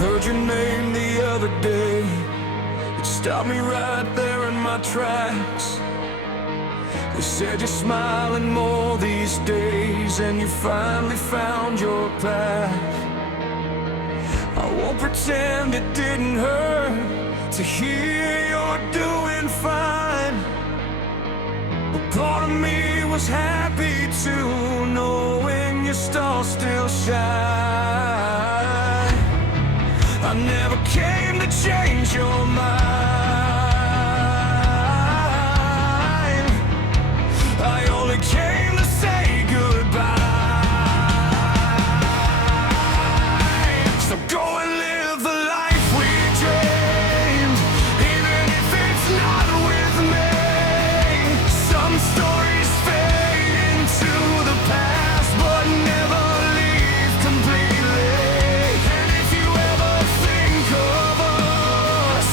Heard your name the other day. It stopped me right there in my tracks. They said you're smiling more these days, and you finally found your path. I won't pretend it didn't hurt to hear you're doing fine, but part of me was happy too, knowing your star still shine. I never came to change your mind. I only came to say goodbye. So go and live the life we dreamed, even if it's not with me. Some stories fade into the past, but never leave completely. And if you ever think of us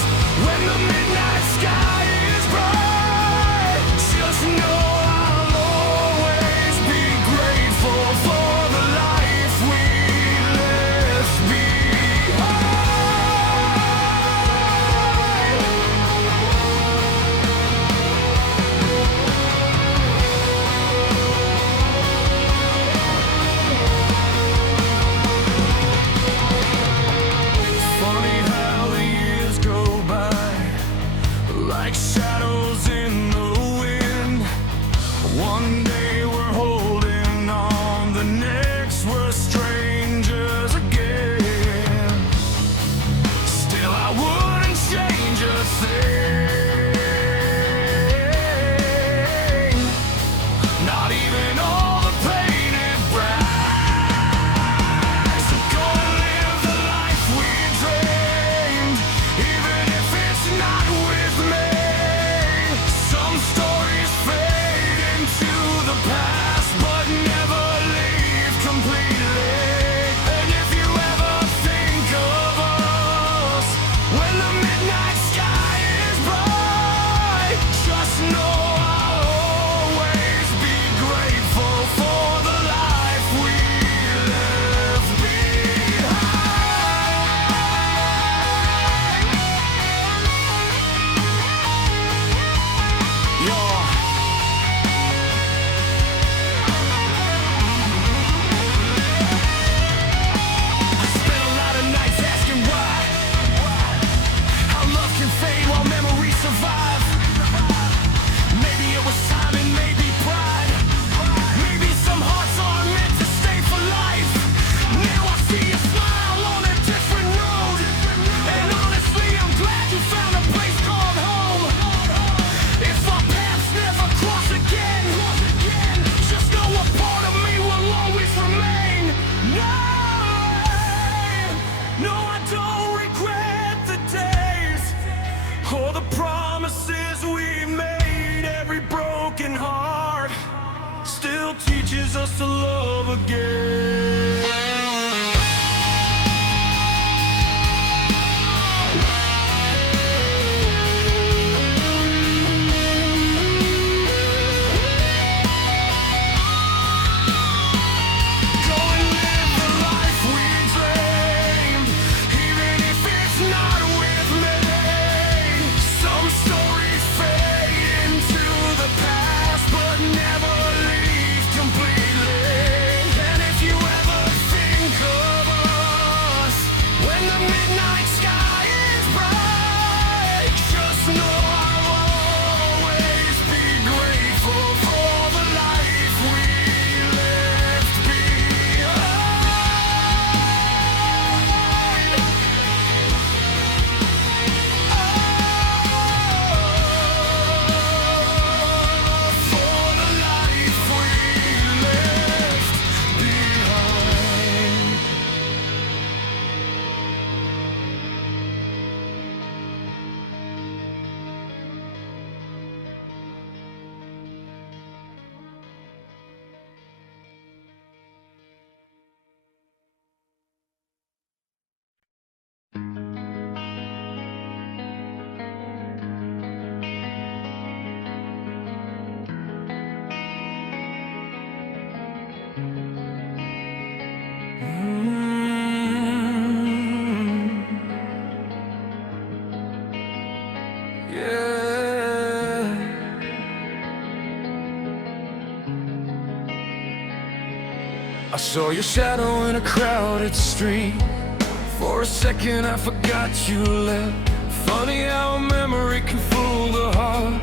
when the midnight sky is bright, just know I'll always be grateful for the life we left behind. Funny how the years go by, like shadows in the wind. One day we're holding on, the next we're strangers again. Still I wouldn't change a thing, not even all the pain it brings. So go and live the life we dreamed, even if it's not with me. Some stories fade into the past, but never leave completely. And if you ever think of us when the midnight sky is bright, just know I'll always be grateful for the life we left behind. Yo. Spent a lot of nights asking why, how love can fade while memories survive. Maybe it was time and maybe pride. Maybe some hearts aren't meant to stay for life. Now I see you smile on a different road, and honestly I'm glad you found a place called home. If our paths never cross again, just know a part of me will always remain. No, I don't regret the days or the promises we made. Every broken heart still teaches us to love again. Go and live the life we dreamed, even if it's not with me. Some stories fade into the past, but never leave completely. And if you ever think of us when the midnight sky is bright, just know I'll always be grateful for the life we left behind. For the life we left behind. I saw your shadow in a crowded street. For a second I forgot you left. Funny how a memory can fool the heart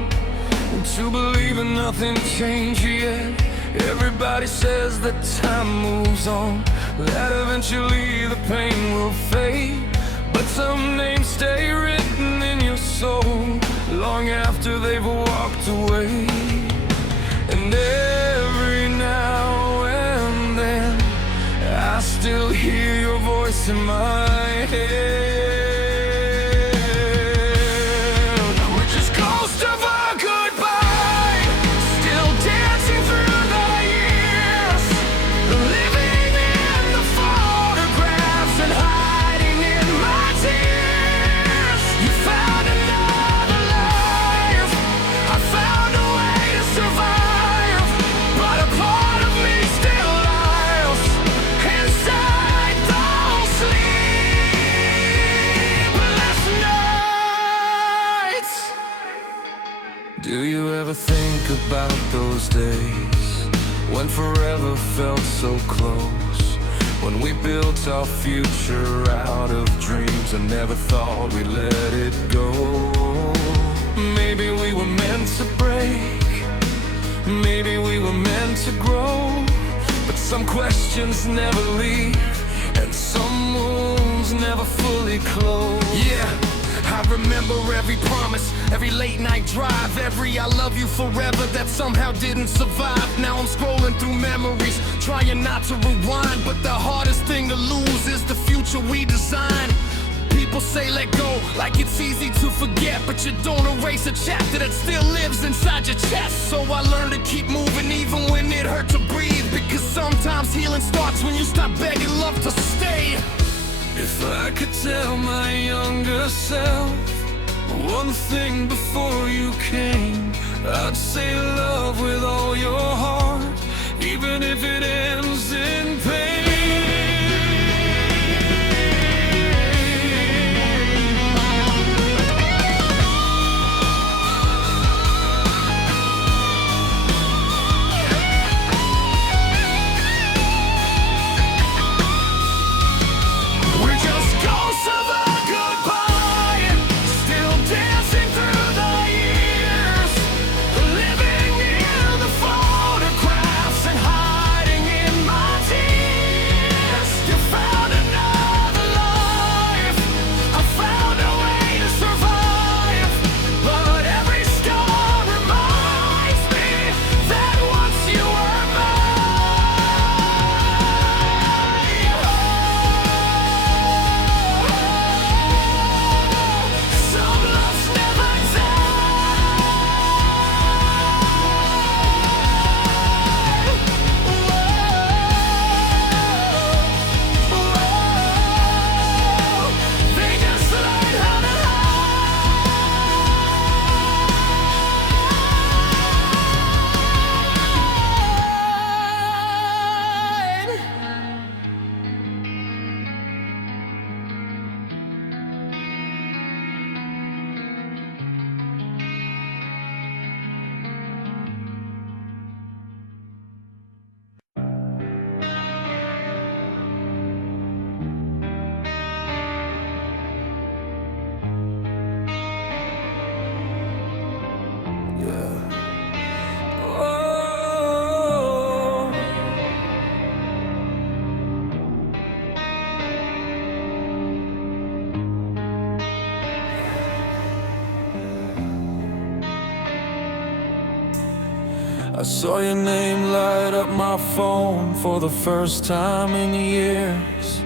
into believing nothing changed yet. Everybody says that time moves on, that eventually the pain will fade. But some names stay written in your soul long after they've walked away. And every now and then I still hear your voice in my head. We're just ghosts of a goodbye, still dancing through the years, living in the photographs and hiding in my tears. You found another life, I found a way to survive, but a part of me still lies inside those sleepless nights. Do you ever think about those days when forever felt so close? When we built our future out of dreams and never thought we'd let it go. Maybe we were meant to break, maybe we were meant to grow. But some questions never leave, and some wounds never fully close. Yeah, I remember every promise, every late night drive, every I love you forever that somehow didn't survive. Now I'm scrolling through memories, trying not to rewind, but the hardest thing to lose is the future we design. People say let go, like it's easy to forget, but you don't erase a chapter that still lives inside your chest. So I learned to keep moving even when it hurt to breathe, because sometimes healing starts when you stop begging love to stay. If I could tell my younger self one thing before you came, I'd say love with all your heart, even if it ends in pain. I saw your name light up my phone for the first time in years.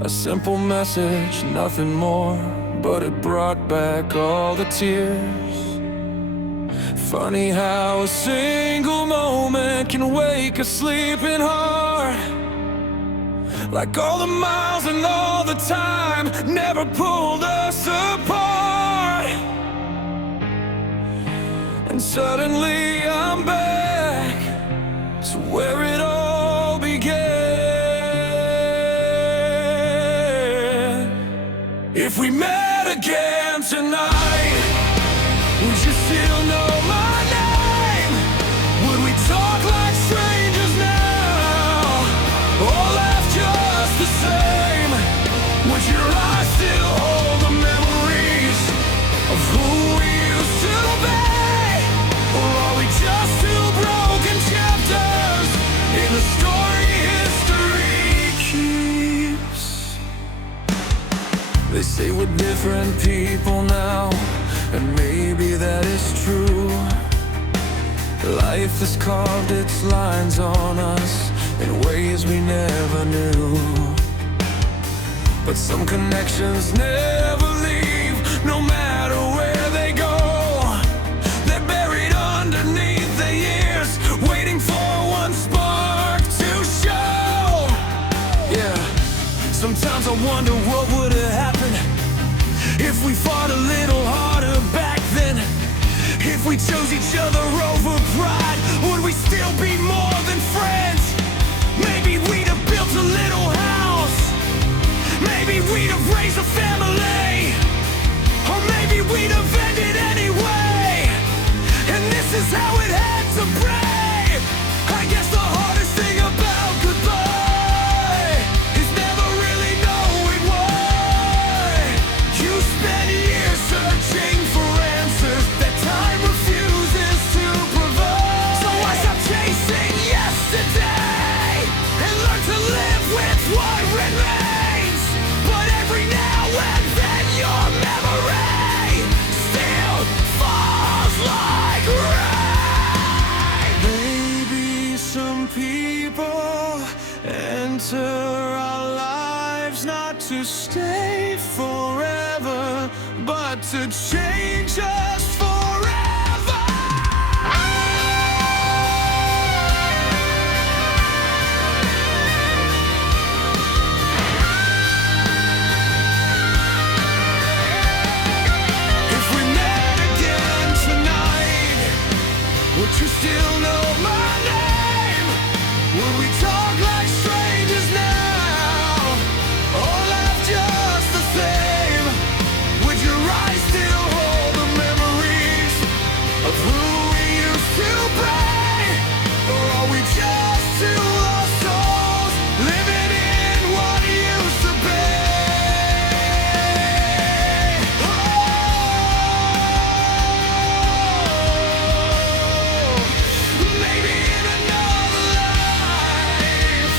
A simple message, nothing more, but it brought back all the tears. Funny how a single moment can wake a sleeping heart, like all the miles and all the time never pulled us apart. And suddenly I'm back to where it all began. If we met again tonight, would you still know my name? Would we talk like strangers now? They say we're different people now, and maybe that is true. Life has carved its lines on us in ways we never knew. But some connections never leave, no matter where they go. They're buried underneath the years, waiting for one spark to show. Yeah, sometimes I wonder what would have happened if we fought a little harder back then. If we chose each other over pride, would we still be more than friends? Maybe we'd have built a little house, maybe we'd have raised a family, or maybe we'd have ended anyway. And this is how it had to break. I guess the hardest thing about goodbye is never really knowing why. You spend years searching for answers that time refuses to provide. So I stop chasing yesterday and learn to live with what remains. But every now and then your memory still falls like rain. Maybe some people enter our lives not to stay forever, but to change us forever. If we met again tonight, would you still know my name? Would we talk like strangers now, or laugh just the same? Would your eyes still hold the memories of who we used to be? Or are we just two lost souls living in what used to be? Oh, maybe in another life.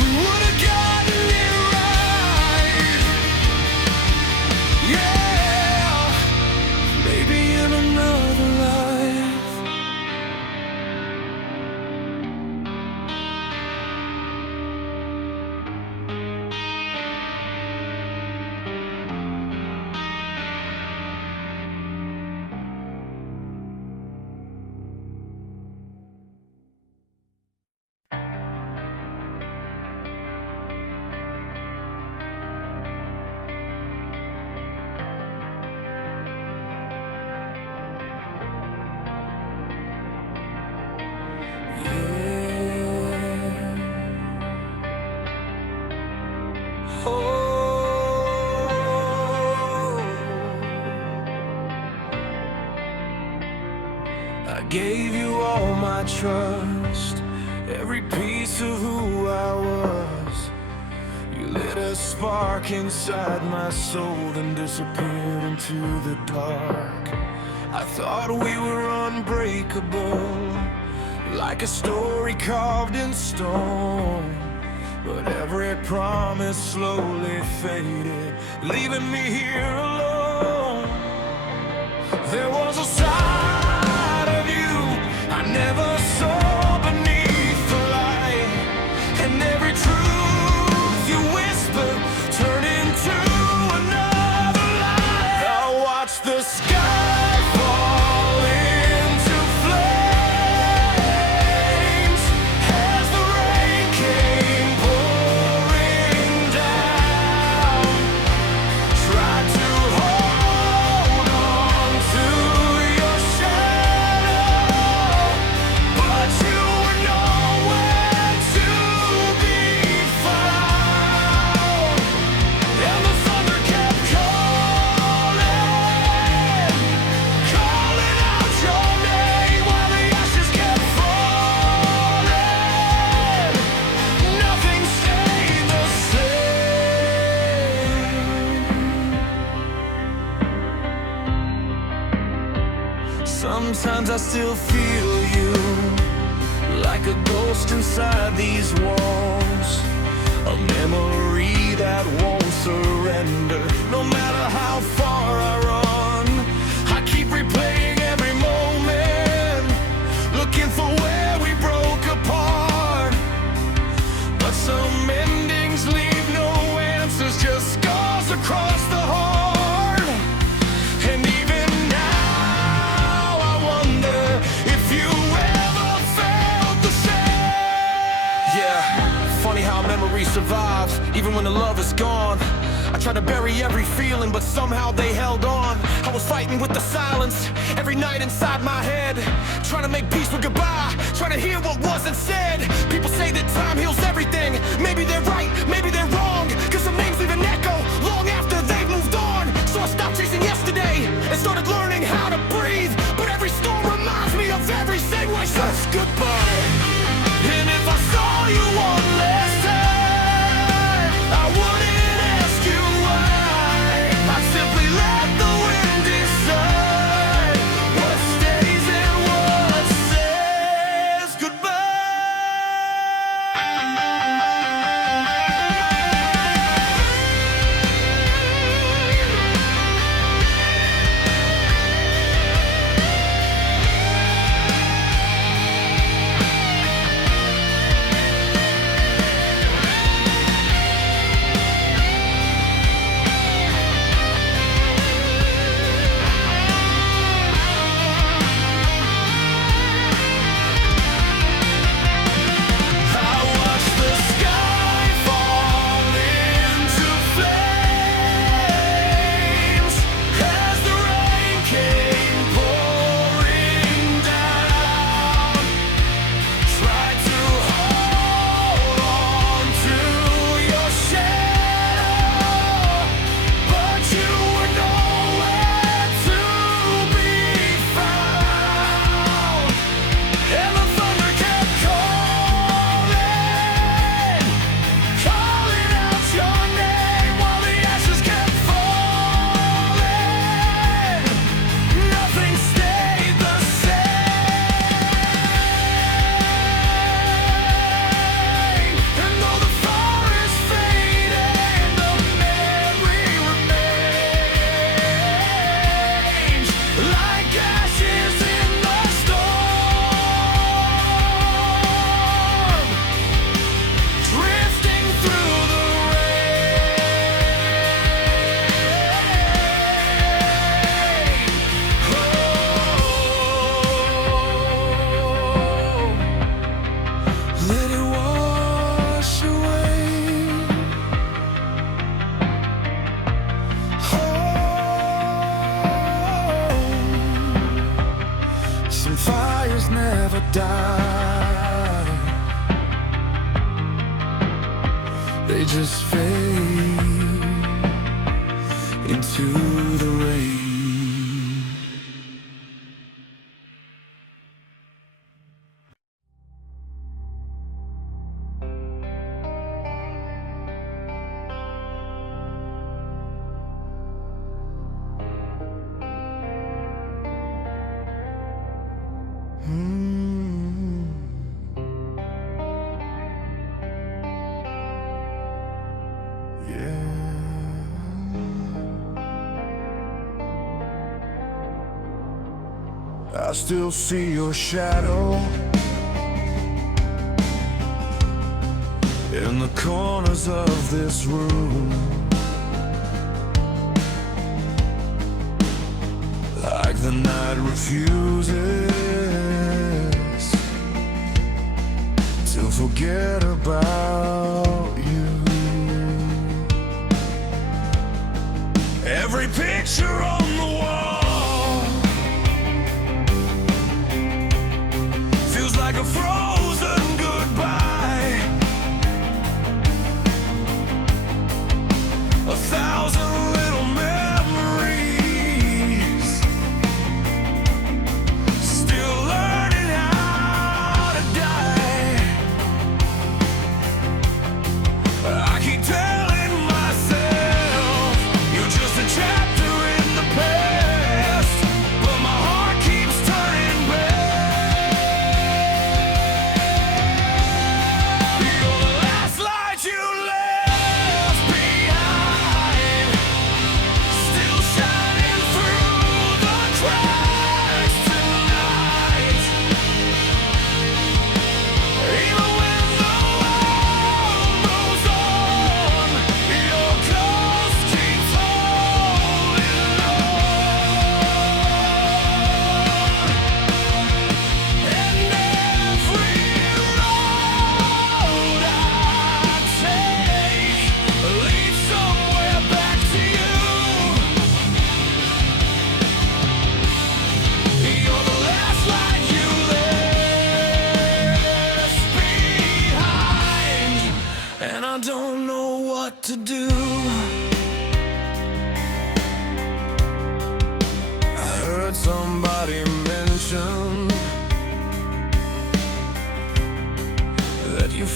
We would have gotten it right. Yeah, maybe in another life. I gave you all my trust, every piece of who I was. You lit a spark inside my soul, then disappeared into the dark. I thought we were unbreakable, like a story carved in stone. But every promise slowly faded, leaving me here alone. There was a side of you I never saw beneath the light, and every truth you whispered turned into another lie. I watched the sky fall into flames as the rain came pouring down. Tried to hold on to sometimes I still feel you, like a ghost inside these walls. A memory that won't surrender. No matter how far I run, I keep replaying every moment, looking for where we broke apart. But some endings leave no answers, just scars across the heart. And even now I wonder if you ever felt the same. Yeah, funny how memory survives even when the love is gone. I tried to bury every feeling, but somehow they held on. I was fighting with the silence every night inside my head, trying to make peace with goodbye, trying to hear what wasn't said. People say that time heals everything. Maybe they're right, maybe they're wrong, cause some names leave an echo long after they've moved on. So I stopped chasing yesterday and started learning how to breathe. But every storm reminds me of everything I said goodbye. And if I saw you one last time, I wouldn't ask you why. I'd simply let the wind decide what stays and what says goodbye. Let it wash away. Oh, some fires never die, they just fade into the rain. I still see your shadow in the corners of this room, like the night refuses to forget about you. Every picture on the wall feels like a frozen goodbye. 1,000 little memories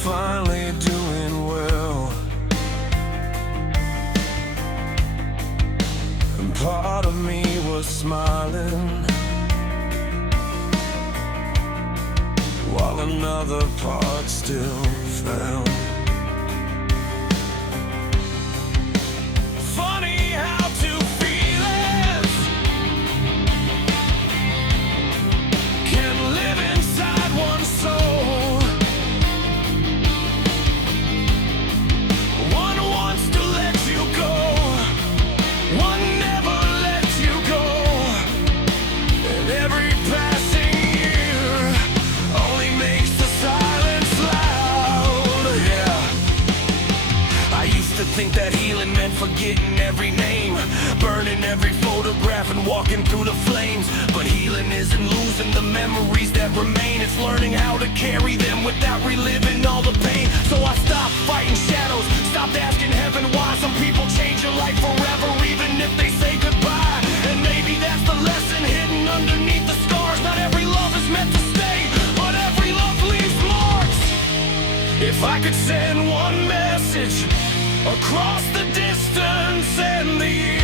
finally doing well, and part of me was smiling, while another part still frowned. Funny how two feelings can live inside one soul. One wants to let you go, one never lets you go, and every passing year only makes the silence loud. Yeah, I used to think that healing meant forgetting every name, burning every photograph and walking through the flames. But healing isn't losing the memories that remain, it's learning how to carry them without reliving all the pain. So I stopped fighting shadows, stopped asking heaven why. Some people change your life forever even if they say goodbye, and maybe that's the lesson hidden underneath the scars. Not every love is meant to stay, but every love leaves marks. If I could send one message across the distance and the years,